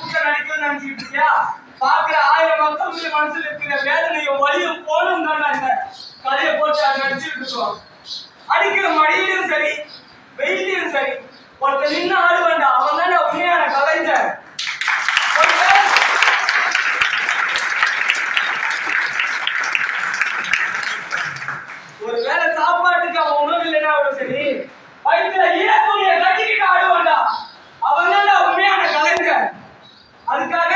கூட்டம் நடிக்கணும்னு நினைச்சிட்டு இருக்கியா? பாக்குற 1000 மக்கள் மனசுல இருக்கிற வேதனையும் வலியும் போலும் தான் இந்த கதையை போட்டு அதை நடிச்சுட்டு இருக்கோம். அடிக்கிற மழையிலும் சரி வெயிலையும் சரி ஒருத்தர் நின்று ஆடு வேண்டாம், அவன் தான் உண்மையான கலைஞர். ஒருவேளை சாப்பாட்டுக்கு அவன் உணவு இல்லைன்னா அவரும் சரி வயிற்றுல ஈரத்துணியை கட்டிக்கிட்டு ஆடு வேண்டாம், அவன் தான் உண்மையான கலைஞர். அதுக்காக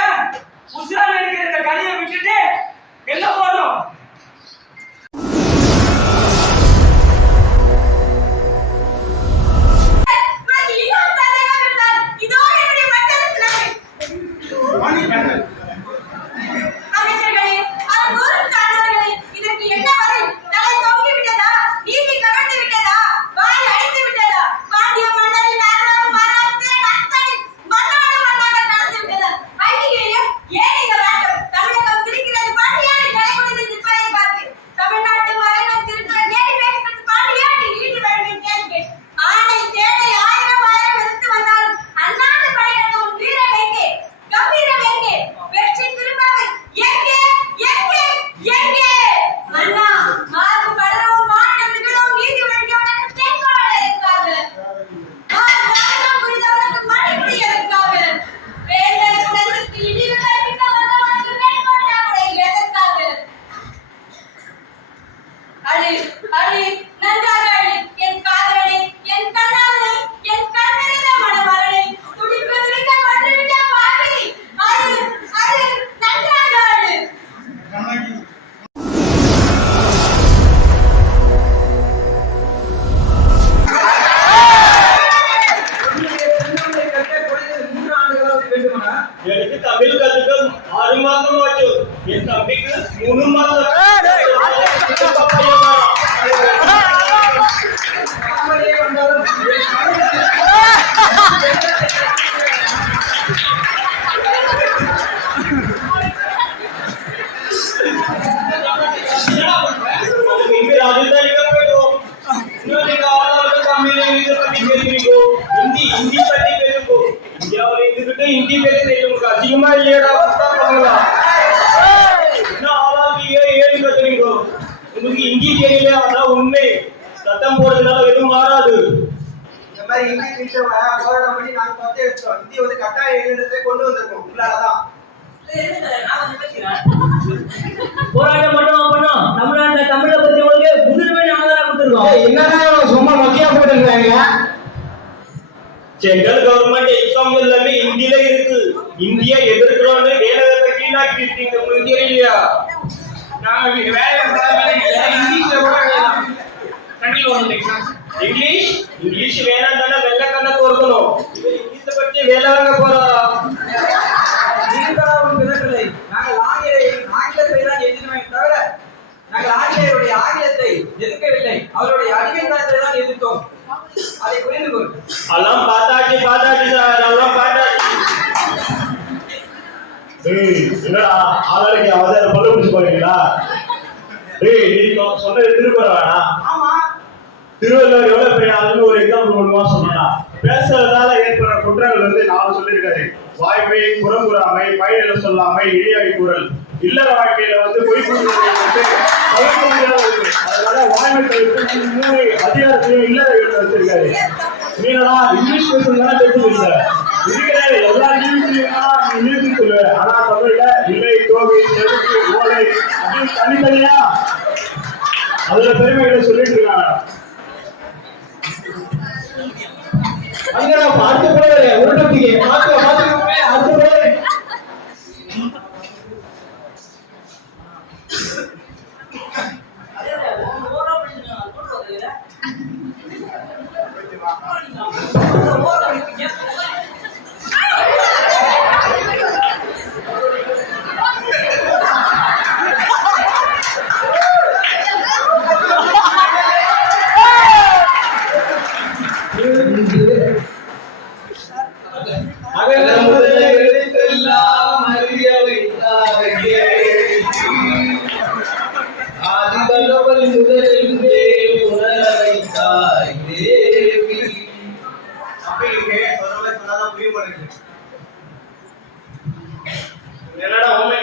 உசுரா நினைக்கிற இந்த கலையை விட்டுட்டு என்ன போனோம்? எனக்கு தமிழ் கத்துக்க 6 மாதம் ஆச்சு. என் தம்பிக்கு 3 மாதம். हिंदी पढ़ी गई को हिंदी पे அதிகமா இல்லையடா பண்ணலாம். நான் ஆளாகி ஏன் கத்துறீங்க? உங்களுக்கு ஹிந்தி தெரியல, அதான் உண்மை. சத்தம் போடுறதுனால எதுவும் மாறாது. இந்த மாதிரி ஹிந்தி விஷயம் போராட்டம் பண்ணி நாங்க பார்த்தே வச்சோம். ஹிந்தி வந்து கட்டாய எழுதுறதை கொண்டு வந்திருக்கோம். உங்களாலதான் போராட்டம் மட்டும் பண்ணோம். தமிழ்நாட்டுல தமிழை பத்தி உங்களுக்கு முன்னுரிமை நாங்க தான் கொடுத்துருக்கோம். என்னதான் சும்மா மக்கியா போட்டுருக்காங்க. சென்ட்ரல் கவர்மெண்ட் எக்ஸாம் எல்லாமே ஹிந்தில இருக்கு. இந்தியா எதிர்க்கிறோம்னு வேலை கீழாக்கி இருக்கீங்க. உங்களுக்கு தெரியலையா? நாங்க வேலை இங்கிலீஷ்ல கூட வேணாம். இங்கிலீஷ் வேணாம் தானே வெள்ளை கண்ணத்து இருக்கணும். இங்கிலீஷ் பற்றி வேலை வாங்க போறாரா? நாங்கள் ஆங்கிலத்தை தான் எதிர்க்கிறோமே தவிர நாங்கள் ஆங்கிலேயருடைய ஆங்கிலத்தை எதிர்க்கவில்லை. அவருடைய அடிமைத்தனத்தை தான் எதிர்த்தோம். அதை புரிந்து கொள். அதெல்லாம் பாத்தாச்சு சார், அதெல்லாம் பாத்தாச்சு. என்னடா ஆளாளுக்கு அவதார பல்லு பிடிச்சு போறீங்களா? நீங்க சொன்னது திருக்குறள் வேணா? ஆமா, திருவள்ளுவர் எவ்வளவு பெரிய ஆளுன்னு ஒரு எக்ஸாம்பிள் ஒண்ணுமா சொன்னா, பேசுறதால ஏற்படுற குற்றங்கள் வந்து 4 சொல்லியிருக்காரு. வாய்மை, புறங்குறாமை, பயனில சொல்லாமை, இழியாய் கூறல். இல்லற வாழ்க்கையில வந்து பொய் கூறுவது வந்து தவிர்க்க முடியாத இருக்கு. அதனால வாய்மை தவிர்த்து 3 அதிகாரத்தையும் இல்லற வச்சிருக்காரு. நீங்களா இங்கிலீஷ் பேசுறதுனால பேசுவீங்க. இருக்கிற எல்லா இங்கிலீஷ் சொல்லுவேன். ஆனா தமிழ்ல இல்லை, தோகை, செதுக்கு, ஓலை அப்படின்னு தனித்தனியா அதுல பெருமைகளை சொல்லிட்டு இருக்காங்க. அங்க பார்த்து போறே உருட்டுக்கு மாத்து அடுத்து போறே.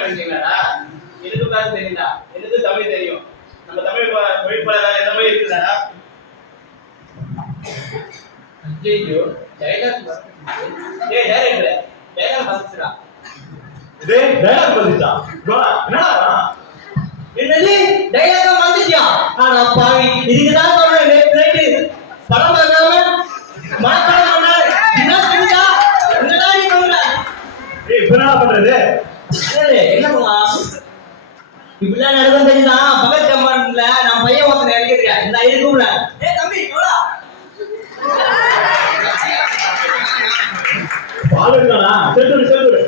நினைச்சீங்களாடா? எனக்கு பேச தெரியுதா? எனக்கு தமிழ் தெரியும். நம்ம தமிழ் மொழி போல வேற எந்த மொழி இருக்குதாடா? ஐயோ, டைலாக் பாத்துடா. டேய் டயலாக் வந்துச்சா? என்னடா? என்னது டைலாக மாத்திட்டியா? ஆனா பாவி, இதுக்கு தான் சொல்றேன் நேத்து நைட்டு படம் பார்க்காம மாத்தாம பண்ணாரு. என்ன செஞ்சா? என்னடா நீ பண்ற? ஏய் இப்ப என்ன பண்றது? என்னப்பா இப்படிலாம் நடக்கும் தெரியுதா? பகத் கம்மான்ல நான் பையன் ஒருத்தனை இறக்கிருக்கேன். இந்த இருக்கும்ல தம்பி எவ்வளோ பாலுங்கண்ணா செல்லுடு.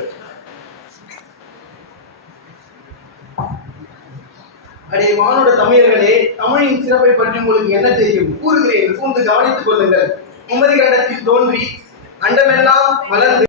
அடே வானோட தமிழர்களே, தமிழின் சிறப்பை பற்றி உங்களுக்கு என்ன தெரியும் கூறுகிறேன், கூர்ந்து கவனித்துக் கொள்ளுங்கள். குமரி கண்டத்தில் தோன்றி அண்டமெல்லாம் வளர்ந்து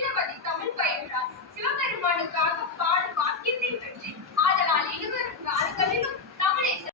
நீலவதி தமிழ் பயின்றார். சிவபெருமானுக்காக பாடும் வாக்கியத்தை பற்றி ஆதலால் இருவரும் கால்களிலும்